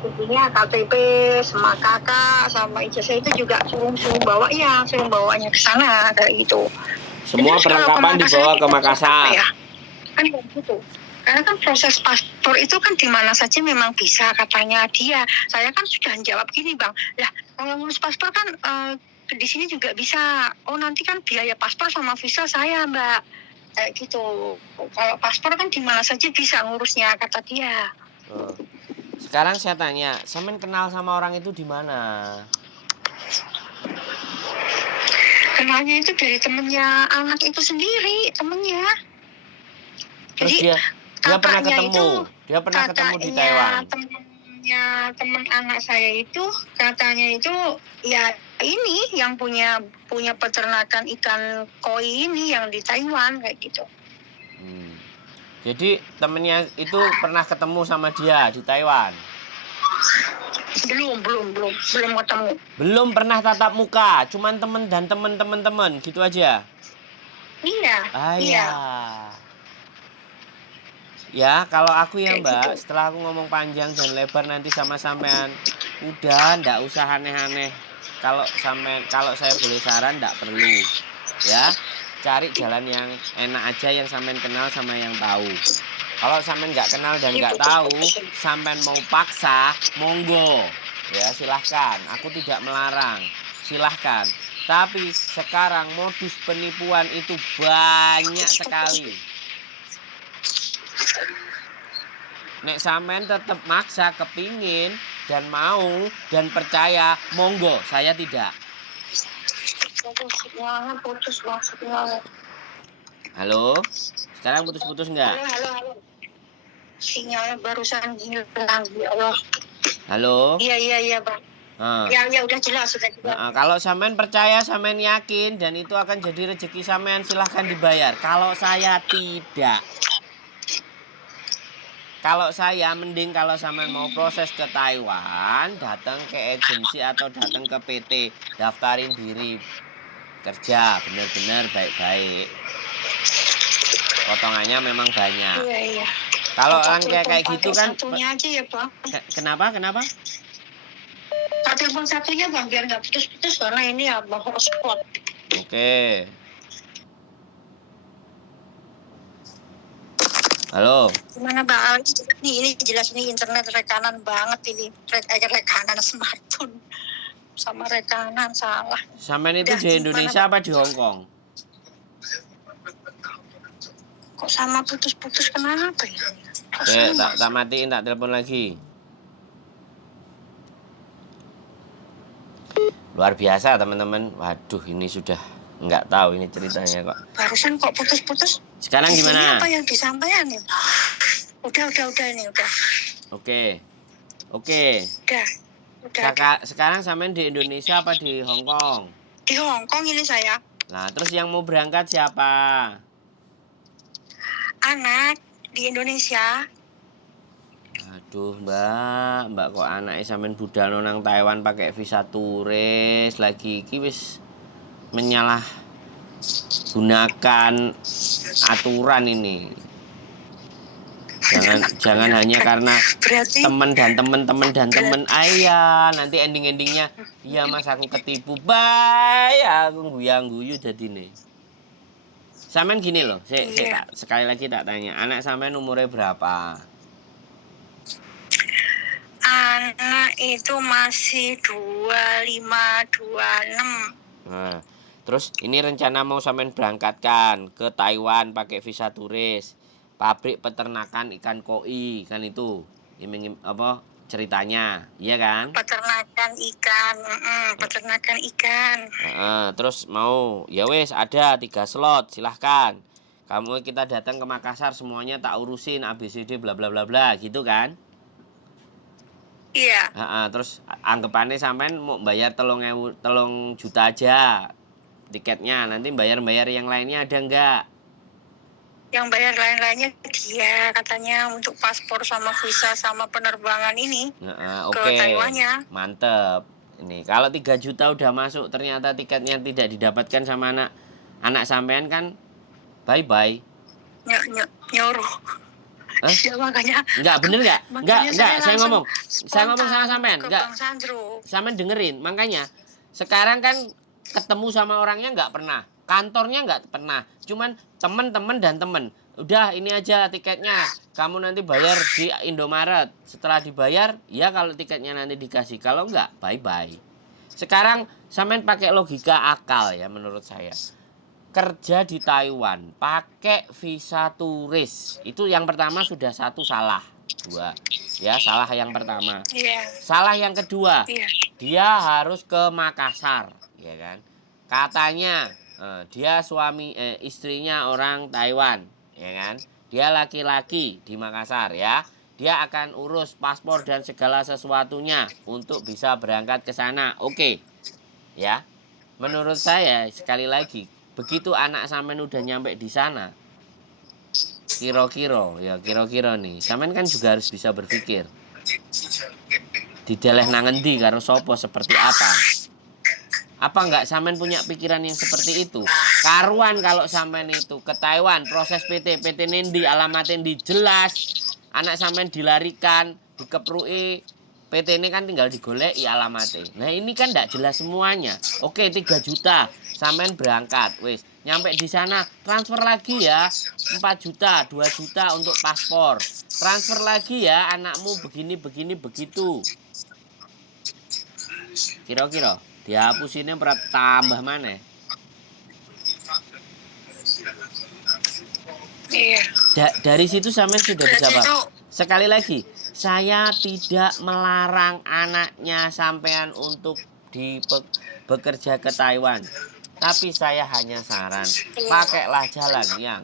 intinya KTP sama kakak sama ijazah itu juga suruh bawa ya, suruh bawanya ke sana kayak gitu. Semua perlengkapan dibawa ke Makassar. Ya? Kan gitu. Karena kan proses paspor itu kan di mana saja memang bisa katanya dia. Saya kan sudah jawab gini Bang, lah kalau ngurus paspor kan di sini juga bisa. Oh nanti kan biaya paspor sama visa saya Mbak, kayak gitu. Kalau paspor kan di mana saja bisa ngurusnya kata dia. Sekarang saya tanya, Samen kenal sama orang itu di mana? Kenalnya itu dari temennya anak itu sendiri, temennya. Terus jadi dia pernah ketemu, dia pernah ketemu di Taiwan. Teman anak saya itu katanya itu ya ini yang punya peternakan ikan koi ini yang di Taiwan kayak gitu. Jadi temennya itu pernah ketemu sama dia di Taiwan? Belum ketemu. Belum pernah tatap muka, cuman temen dan temen gitu aja? Iya. Iya. Ya kalau aku ya Mbak, gitu. setelah aku ngomong panjang dan lebar nanti sama sampean, udah ndak usah aneh-aneh. Kalau saya boleh saran ndak perlu, ya cari jalan yang enak aja yang sampean kenal sama yang tahu. Kalau sampean nggak kenal dan nggak tahu, sampean mau paksa, monggo, ya silahkan. Aku tidak melarang, silahkan. Tapi sekarang modus penipuan itu banyak sekali. Nek sampean tetap maksa kepingin dan mau dan percaya, monggo, saya tidak. Putus. Halo? Sekarang putus-putus enggak? Halo. Sinyalnya barusan hilang, ya Allah. Halo? Iya, Bang. Ya udah jelas. Kalau sampean percaya, sampean yakin dan itu akan jadi rezeki sampean, silahkan dibayar. Kalau saya tidak. Kalau saya mending kalau sampean mau proses ke Taiwan, datang ke agensi atau datang ke PT, daftarin diri kerja benar-benar baik-baik. Potongannya memang banyak. Iya. Kalau orang kayak gitu kan. Satunya aja ya Bang. Kenapa? Telepon satunya Bang biar nggak putus-putus karena ini ya Bang hotspot. Oke. Halo. Gimana Bang? Ini jelas nih internet rekanan banget ini. Rekanan smartphone sama rekanan salah. Sampean itu di Indonesia apa di Hong Kong? Kok sama putus-putus kenapa ya? Oke, tak matiin, tak telepon lagi. Luar biasa teman-teman. Waduh, ini sudah nggak tahu ini ceritanya kok. Barusan kok putus-putus. Sekarang gimana? Apa yang disampaikan ya? Udah ini udah. Oke. Udah. Sekarang sampean di Indonesia apa di Hong Kong? Di Hong Kong ini saya. Nah, terus yang mau berangkat siapa? Anak di Indonesia. Aduh mbak kok anaknya sampean budal nang Taiwan pakai visa turis lagi iki wis menyalah gunakan aturan ini. Jangan hanya karena teman dan teman ayah nanti endingnya iya mas aku ketipu aku guyu jadi nih. Sampean gini loh, sekali lagi tak tanya, anak sampean umurnya berapa? Anak itu masih 25, 26. Nah, terus ini rencana mau sampean berangkatkan ke Taiwan pakai visa turis. Pabrik peternakan ikan koi kan itu. Apa ceritanya, iya kan? Peternakan ikan. Terus mau ya wes ada 3 slot, silahkan. Kita datang ke Makassar semuanya tak urusin ABCD bla bla bla bla gitu kan? Iya. Terus anggapannya sampean mau bayar 3 juta aja tiketnya, nanti bayar yang lainnya ada enggak? Yang bayar lain-lainnya dia katanya untuk paspor sama visa sama penerbangan ini ke Taiwannya. Mantep. Ini kalau 3 juta udah masuk ternyata tiketnya tidak didapatkan sama anak sampean kan bye-bye. Nyuruh. Hah? Ya makanya Enggak, bener enggak? Enggak, makanya enggak, saya langsung ngomong. Saya ngomong sama spontan sampean, ke enggak. Bang Sandro. Sampean dengerin, makanya sekarang kan ketemu sama orangnya enggak pernah. Kantornya enggak pernah. Cuman temen-temen dan temen. Udah ini aja tiketnya. Kamu nanti bayar di Indomaret. Setelah dibayar, ya kalau tiketnya nanti dikasih. Kalau enggak, bye-bye. Sekarang sampean pakai logika akal ya menurut saya. Kerja di Taiwan pakai visa turis itu yang pertama sudah satu salah, dua ya, salah yang pertama. Iya, Salah yang kedua, iya. dia harus ke Makassar, ya kan, katanya dia istrinya orang Taiwan, ya kan, dia laki-laki di Makassar, ya, dia akan urus paspor dan segala sesuatunya untuk bisa berangkat ke sana. Oke, ya. Menurut saya sekali lagi, begitu anak sampean udah nyampe di sana, kira-kira nih, sampean kan juga harus bisa berpikir. Dideleh nang endi karo sapa seperti apa? Apa enggak sampean punya pikiran yang seperti itu? Karuan kalau sampean itu ke Taiwan, proses PT nendi, alamat nendi jelas. Anak sampean dilarikan, dikepruki, PT ini kan tinggal digoleki alamatnya. Nah ini kan enggak jelas semuanya. Oke 3 juta, sampean berangkat, wis. Nyampe di sana transfer lagi ya 4 juta, 2 juta untuk paspor. Transfer lagi ya anakmu begini begini begitu. Kira-kira dihapusinnya tambah mana? Iya. Dari situ sampean sudah bisa Berarti paham. itu Sekali lagi, saya tidak melarang anaknya sampean untuk bekerja ke Taiwan. Tapi saya hanya saran, iya. pakailah jalan yang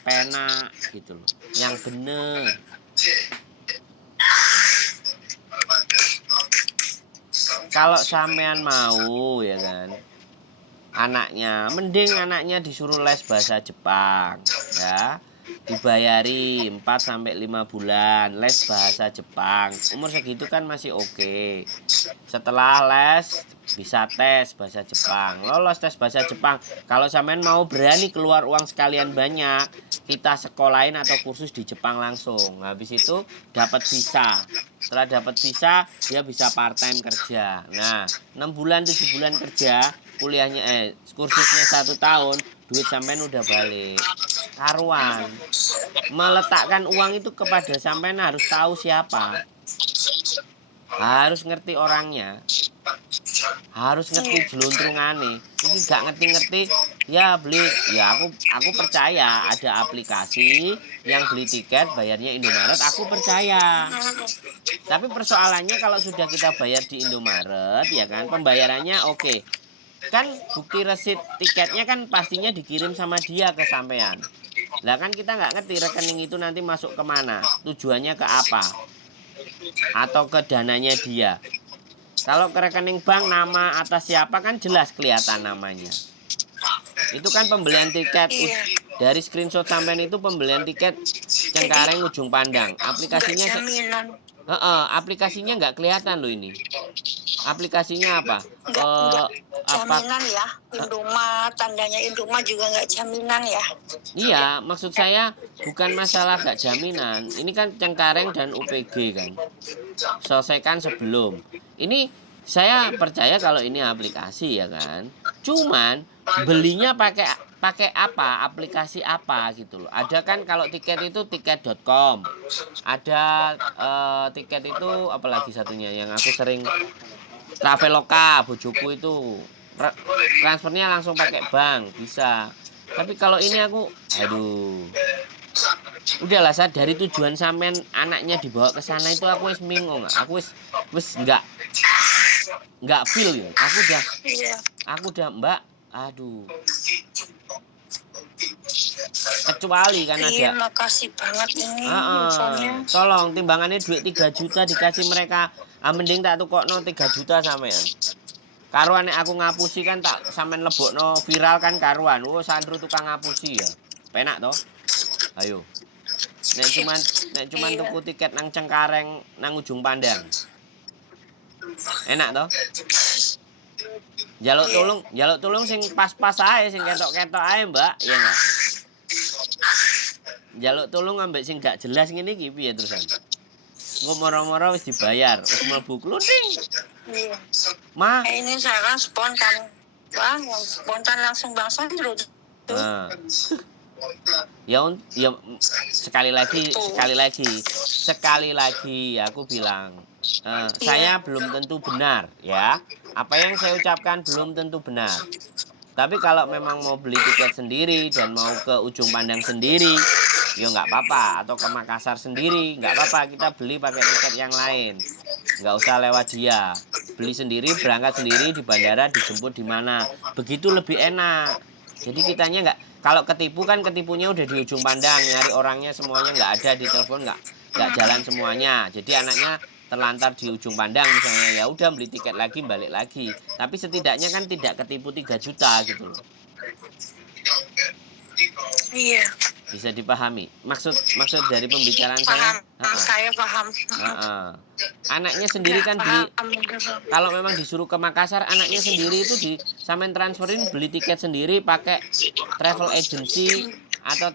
penak gitu loh. Yang bener. Kalau sampean mau ya kan, mending anaknya disuruh les bahasa Jepang, ya. Dibayari 4 sampai 5 bulan les bahasa Jepang. Umur segitu kan masih oke. Setelah les bisa tes bahasa Jepang. Lolos tes bahasa Jepang. Kalau sampean mau berani keluar uang sekalian banyak, kita sekolahin atau kursus di Jepang langsung. Habis itu dapat visa. Setelah dapat visa, dia bisa part time kerja. Nah, 6 bulan 7 bulan kerja, kuliahnya kursusnya 1 tahun, duit sampean udah balik. Karuan. Meletakkan uang itu kepada sampean harus tahu siapa. Harus ngerti orangnya. Harus ngerti jeluntrungane. Ini gak ngerti-ngerti ya beli, ya aku percaya ada aplikasi yang beli tiket bayarnya Indomaret, aku percaya. Tapi persoalannya kalau sudah kita bayar di Indomaret ya kan, pembayarannya oke. Kan bukti resit tiketnya kan pastinya dikirim sama dia ke sampean. Lah kan kita nggak ngerti rekening itu nanti masuk kemana, tujuannya ke apa, atau ke dananya dia. Kalau ke rekening bank nama atas siapa kan jelas kelihatan namanya. Itu kan pembelian tiket Iya. dari screenshot sampean itu pembelian tiket Jadi Cengkareng Ujung Pandang. nggak Aplikasinya jaminan. aplikasinya nggak kelihatan loh ini. Aplikasinya apa? Nggak Apa? jaminan ya. Indomaret, tandanya Indomaret juga nggak jaminan ya. Iya, maksud saya bukan masalah gak jaminan. Ini kan Cengkareng dan UPG kan. Selesaikan sebelum. Ini saya percaya kalau ini aplikasi ya kan. Cuman belinya pakai pakai apa? Aplikasi apa gitu loh. Ada kan kalau tiket itu tiket.com. Ada tiket itu apalagi satunya yang aku sering, Traveloka, bojoku itu transfernya langsung pakai bank bisa. Tapi kalau ini aku, aduh, udahlah, saya dari tujuan sampean anaknya dibawa ke sana itu aku wis bingung, aku wis nggak feel ya. Iya. Aku udah Mbak, aduh, kecuali kan Iya, ada, makasih banget ini infonya. tolong timbangannya duit 3 juta dikasih mereka, mending tak tukokno 3 juta sampean. Karuan nek aku ngapusi kan tak sampean lebokno viral kan karuan. Oh, Sandro tukang ngapusi ya. Penak toh? Ayo. Nek cuman Iya. tuku tiket nang Cengkareng nang Ujung Pandang. Enak toh? Jaluk tolong sing pas-pas ae, sing ketok-ketok ae, Mbak. Iya enggak? njaluk tolong ambek sing gak jelas ngene iki piye terusan? Engko moro-moro wis dibayar, wis mlebu klunting. Iya. Ma. Ini saya kan spontan. Bang, spontan langsung Bang Sandro tuh. Nah. Ya sekali lagi aku bilang saya belum tentu benar ya. Apa yang saya ucapkan belum tentu benar. Tapi kalau memang mau beli tiket sendiri dan mau ke Ujung Pandang sendiri, ya nggak apa-apa. Atau ke Makassar sendiri, nggak apa-apa. Kita beli pakai tiket yang lain. Nggak usah lewat dia. Beli sendiri, berangkat sendiri di bandara, dijemput di mana. Begitu lebih enak. Jadi kitanya nggak, kalau ketipu kan ketipunya udah di Ujung Pandang, nyari orangnya semuanya nggak ada, di telepon nggak jalan semuanya. Jadi anaknya terlantar di Ujung Pandang misalnya, ya udah beli tiket lagi balik lagi. Tapi setidaknya kan tidak ketipu 3 juta gitu loh. Iya. Bisa dipahami maksud dari pembicaraan Paham. saya? Saya paham. Anaknya sendiri kan beli. Kalau memang disuruh ke Makassar, anaknya sendiri itu sampean transferin, beli tiket sendiri pakai travel agency atau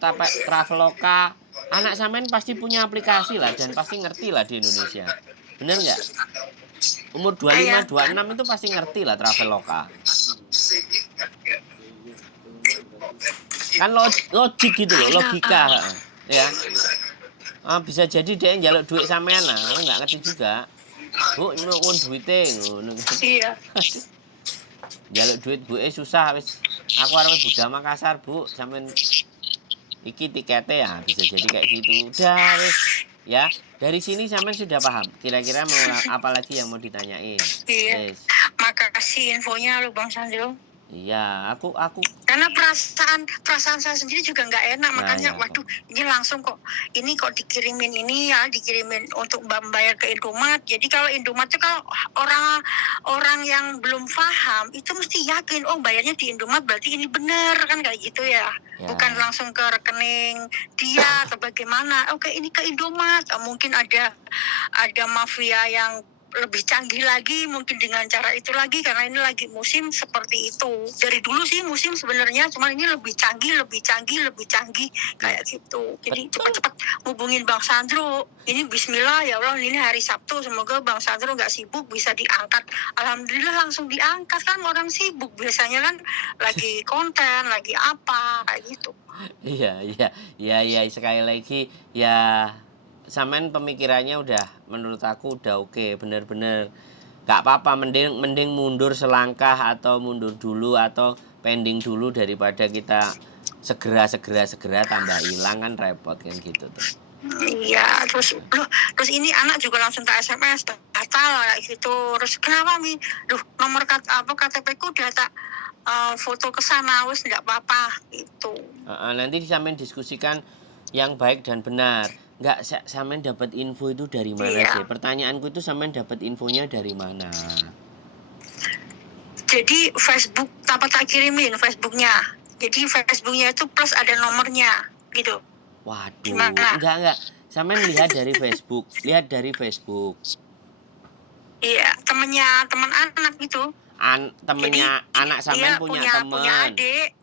Traveloka. Anak sampean pasti punya aplikasi lah dan pasti ngerti lah di Indonesia. Bener nggak? Umur 25, 26 itu pasti ngerti lah Traveloka. Kan logik gitu loh, logika ya. Bisa jadi dia njaluk duit sampean lah, nggak ngerti juga. Bu, nyuwun duite ngono. Iya. Njaluk duit Bu susah wis. Aku arep budal Makassar, Bu. Sampean iki tiketnya ya, bisa jadi kayak gitu. Udah wis ya. Dari sini sampean sudah paham. Kira-kira mau apa lagi yang mau ditanyain? Iya. Makasih infonya lu Bang Sandro. Iya, aku karena perasaan saya sendiri juga nggak enak, makanya waduh ini langsung kok dikirimin dikirimin untuk bayar ke Indomaret. Jadi kalau Indomaret itu kalau orang yang belum paham itu mesti yakin bayarnya di Indomaret berarti ini benar kan kayak gitu ya. Bukan langsung ke rekening dia atau bagaimana. Oke, ini ke Indomaret. Mungkin ada mafia yang lebih canggih lagi mungkin dengan cara itu lagi, karena ini lagi musim seperti itu. Dari dulu sih musim sebenarnya, cuma ini lebih canggih kayak gitu. Jadi cepat-cepat hubungin Bang Sandro. Ini bismillah ya Allah, ini hari Sabtu, semoga Bang Sandro nggak sibuk, bisa diangkat. Alhamdulillah langsung diangkat, kan orang sibuk biasanya kan lagi konten, lagi apa kayak gitu. Iya, sekali lagi ya, sampean pemikirannya udah menurut aku udah oke, bener-bener gak apa-apa, mending mundur selangkah atau mundur dulu atau pending dulu daripada kita segera tambah hilang, kan repot kan gitu tuh. Iya, terus ini anak juga langsung ke SMS batal kayak gitu. Terus kenapa Mi? Nomor KTP ku udah tak foto ke sana, wis enggak apa-apa gitu. Nanti sampean diskusikan yang baik dan benar. Enggak, sampean dapat info itu dari mana sih? Pertanyaanku itu, sampean dapat infonya dari mana? Jadi Facebook tak kirimin Facebooknya. Jadi Facebooknya itu plus ada nomornya gitu. Waduh, enggak. Sampean lihat dari Facebook. Iya, teman anak gitu. Temennya anak sampean punya teman. Punya adik.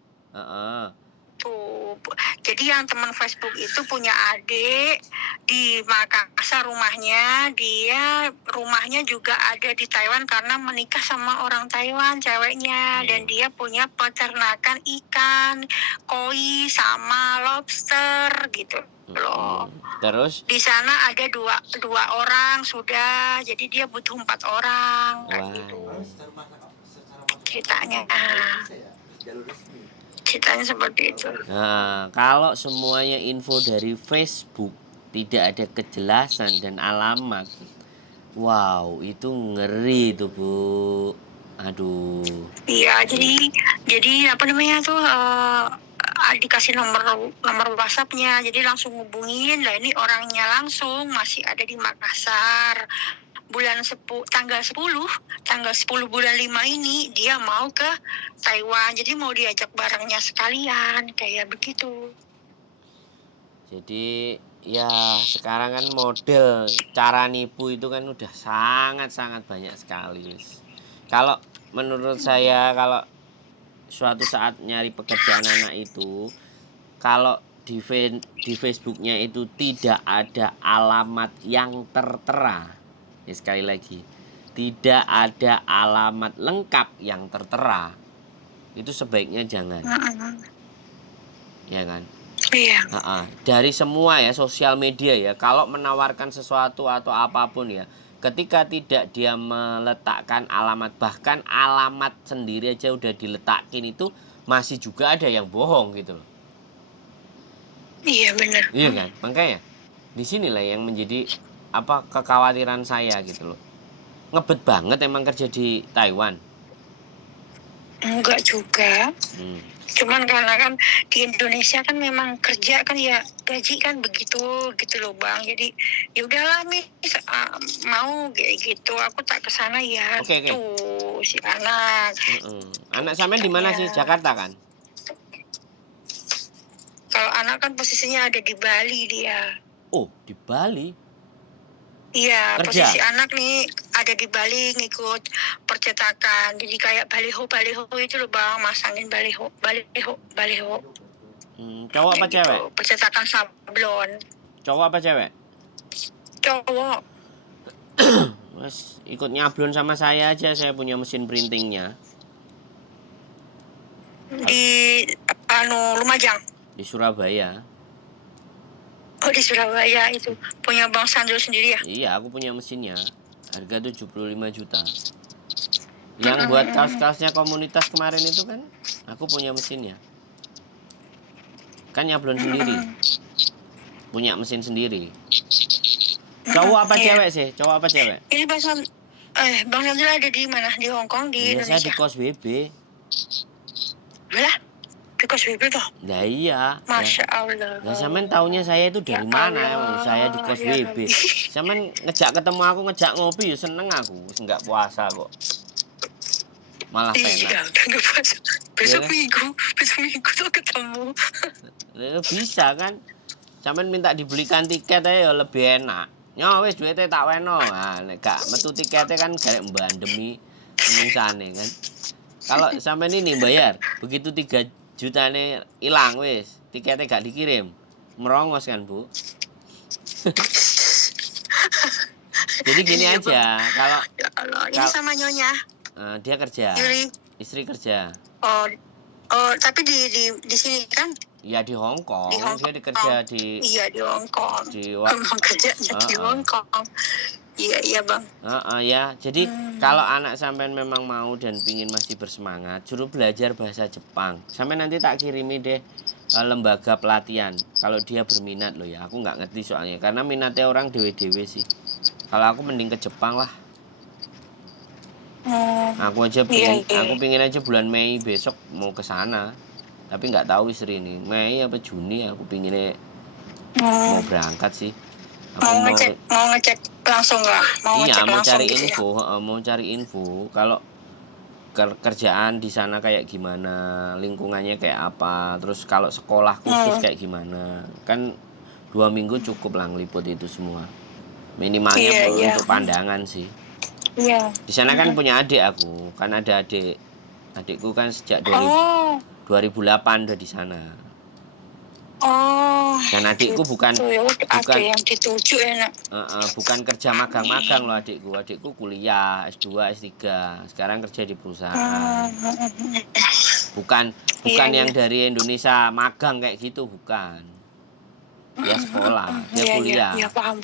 Tuh, jadi yang teman Facebook itu punya adik di Makassar rumahnya. Dia rumahnya juga ada di Taiwan karena menikah sama orang Taiwan ceweknya. Dan dia punya peternakan ikan, koi sama lobster gitu loh. Terus di sana ada dua orang sudah, jadi dia butuh 4 orang gitu. Ceritanya seperti itu. Nah, kalau semuanya info dari Facebook, tidak ada kejelasan dan alamat, wow, itu ngeri tuh Bu. Aduh. Iya, jadi apa namanya tuh, dikasih nomor WhatsApp-nya, jadi langsung hubungin lah, ini orangnya langsung masih ada di Makassar. Tanggal 10 bulan 5 ini dia mau ke Taiwan, jadi mau diajak barengnya sekalian kayak begitu. Jadi ya sekarang kan model cara nipu itu kan udah sangat banyak sekali. Kalau menurut saya, kalau suatu saat nyari pekerjaan anak itu, kalau di Facebooknya itu tidak ada alamat yang tertera, ya sekali lagi, tidak ada alamat lengkap yang tertera, itu sebaiknya jangan, ya kan? Iya. Dari semua ya sosial media ya, kalau menawarkan sesuatu atau apapun ya, ketika tidak dia meletakkan alamat, bahkan alamat sendiri aja udah diletakin, itu masih juga ada yang bohong gitu loh. Iya benar. Iya kan? Makanya disinilah yang menjadi kekhawatiran saya gitu loh. Ngebet banget emang kerja di Taiwan. Enggak juga. Hmm. Cuman karena kan di Indonesia kan memang kerja kan ya gaji kan begitu gitu loh Bang. Jadi ya udahlah Miss, mau kayak gitu. Aku tak kesana ya. Oke. Tuh si anak. Anak sampean di mana sih? Jakarta kan? Kalau anak kan posisinya ada di Bali dia. Oh, di Bali. Iya, Kerja? posisi anak nih ada di Bali ngikut percetakan. Jadi kayak baliho itu loh Bang, masangin baliho. Cowok apa Kayak cewek? Gitu. Percetakan sablon. Cowok apa cewek? Cowok. Mas, ikut nyablon sama saya aja, saya punya mesin printingnya. Di Lumajang. Di Surabaya. Oh, di Surabaya itu punya Bang Sandro sendiri ya? Iya, aku punya mesinnya. Harga 75 juta. Yang buat kaos-kaosnya komunitas kemarin itu kan aku punya mesinnya. Kan nyablon sendiri. Punya mesin sendiri. Cowok apa cewek sih? Cowok apa cewek? Ini Bang Sandro ada di mana? Di Hong Kong, di Indonesia? Saya di kos WB. Lah, di kos WB toh? Lah iya. Masya Allah. Lah sampean taunya saya itu dari mana emang saya di kos WB. Sampean ngejak ketemu aku, ngejak ngopi ya seneng aku. Enggak puasa kok. Malah pengen. Iya, enggak puasa. Besok minggu tuh ketemu. Bisa kan? Sampean minta dibelikan tiket aja ya lebih enak. Nyo wis duwite tak weno. Nah, nek gak metu tiketnya kan garek mbandemi menungsane kan. Kalau sampean ini bayar, begitu 3 jutane hilang wis, tiketnya gak dikirim. Merongos kan, Bu? Jadi gini aja, kalau ya Allah, ini sama nyonya. Dia kerja. Yuli. Istri kerja. Oh, tapi di sini kan? Ya di Hong Kong. Dia kerja di Iya, di Hong Kong. Memang kerjanya di Hong Kong. Iya Bang. Ya. Jadi kalau anak sampean memang mau dan pingin masih bersemangat, suruh belajar bahasa Jepang. Sampean nanti tak kirimi deh lembaga pelatihan. Kalau dia berminat loh ya. Aku nggak ngerti soalnya karena minatnya orang dewe-dewe sih. Kalau aku mending ke Jepang lah. Aku pingin aja bulan Mei besok mau ke sana. Tapi nggak tahu istri ini Mei apa Juni aku pinginnya mau berangkat sih. Mau ngecek langsung lah. Mau cari info, mau cari info kalau kerjaan di sana kayak gimana, lingkungannya kayak apa, terus kalau sekolah khusus kayak gimana. Kan 2 minggu cukup lah ngeliput itu semua. Minimalnya untuk pandangan sih. Iya. Di sana kan punya adik aku, kan ada adikku kan sejak 2008 udah di sana. Dan adikku bukan yang dituju enak. Bukan kerja magang-magang loh adikku. Adikku kuliah S2, S3. Sekarang kerja di perusahaan. Bukan yang dari Indonesia magang kayak gitu, bukan. Dia sekolah, dia kuliah. Iya, paham.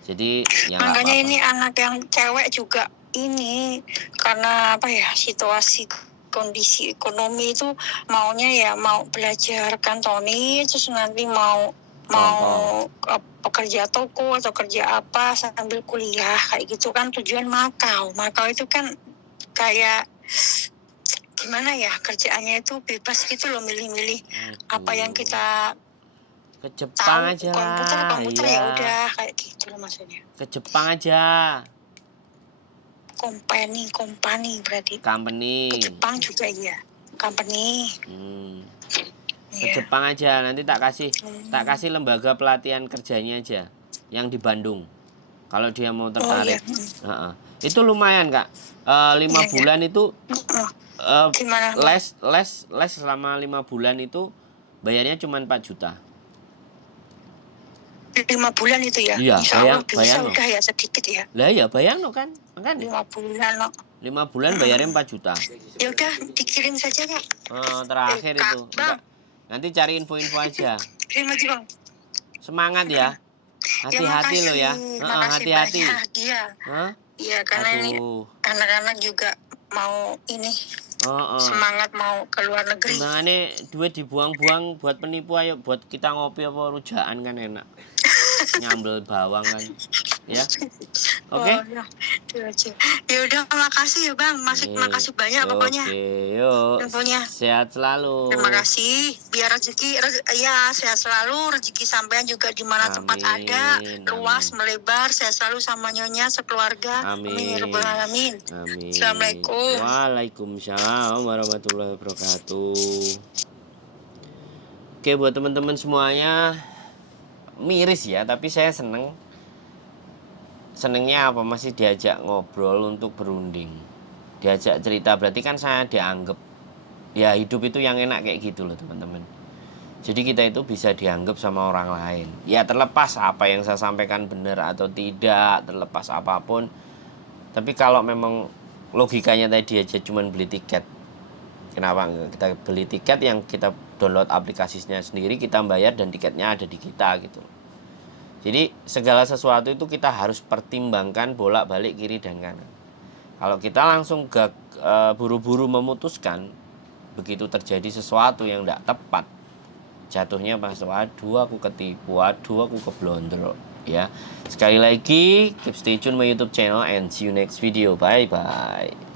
Jadi ya makanya ini anak yang cewek juga ini karena situasi kondisi ekonomi itu maunya ya mau belajar kantoni terus nanti mau pekerja toko atau kerja apa sambil kuliah kayak gitu kan tujuan Makau itu kan kayak gimana ya kerjaannya itu bebas gitu loh milih-milih apa yang kita ke Jepang tahu, aja komputer ya udah kayak gitu loh maksudnya. Ke Jepang aja. Company berarti. Company. Ke Jepang juga iya. Company. Ke Jepang aja nanti tak kasih lembaga pelatihan kerjanya aja yang di Bandung. Kalau dia mau tertarik. Itu lumayan Kak. 5 bulan itu les selama 5 bulan itu bayarnya cuma 4 juta. 5 bulan itu ya? Iya, Insya Allah bisa bayang udah ya sedikit ya. Lah ya bayang no kan, makanya 5 bulan no. 5 bulan bayarnya 4 juta. Ya udah dikirim saja Kak. Terakhir Kak, itu. Bang. Nanti cari info-info aja. Kirim aja Bang. Semangat ya. Hati-hati Ya, lo ya. Hati-hati. Iya. Hah? Iya karena ini anak-anak juga mau ini semangat mau ke luar negeri. Makanya duit dibuang-buang buat penipu, ayo buat kita ngopi apa rujaan kan enak. Nyambel bawang kan. Ya. Oke. Ya udah makasih ya Bang. Makasih banyak pokoknya. Oke, yuk. Infonya. Sehat selalu. Terima kasih. Biar ya sehat selalu, rezeki sampean juga di mana tempat ada, luas, melebar, sehat selalu sama nyonya sekeluarga. Amin ya rabbal alamin. Amin. Assalamualaikum. Waalaikumsalam warahmatullahi wabarakatuh. Oke, buat teman-teman semuanya, miris ya, tapi saya senengnya apa, masih diajak ngobrol untuk berunding, diajak cerita, berarti kan saya dianggap ya, hidup itu yang enak kayak gitu loh teman-teman. Jadi kita itu bisa dianggap sama orang lain ya, terlepas apa yang saya sampaikan benar atau tidak, terlepas apapun. Tapi kalau memang logikanya tadi aja cuman beli tiket, kenapa enggak kita beli tiket yang kita download aplikasinya sendiri, kita bayar dan tiketnya ada di kita gitu. Jadi segala sesuatu itu kita harus pertimbangkan bolak-balik kiri dan kanan. Kalau kita langsung buru-buru memutuskan, begitu terjadi sesuatu yang tidak tepat, jatuhnya pas waduh aku ketipu, waduh aku keblondro ya. Sekali lagi keep stay tune my YouTube channel and see you next video. Bye bye.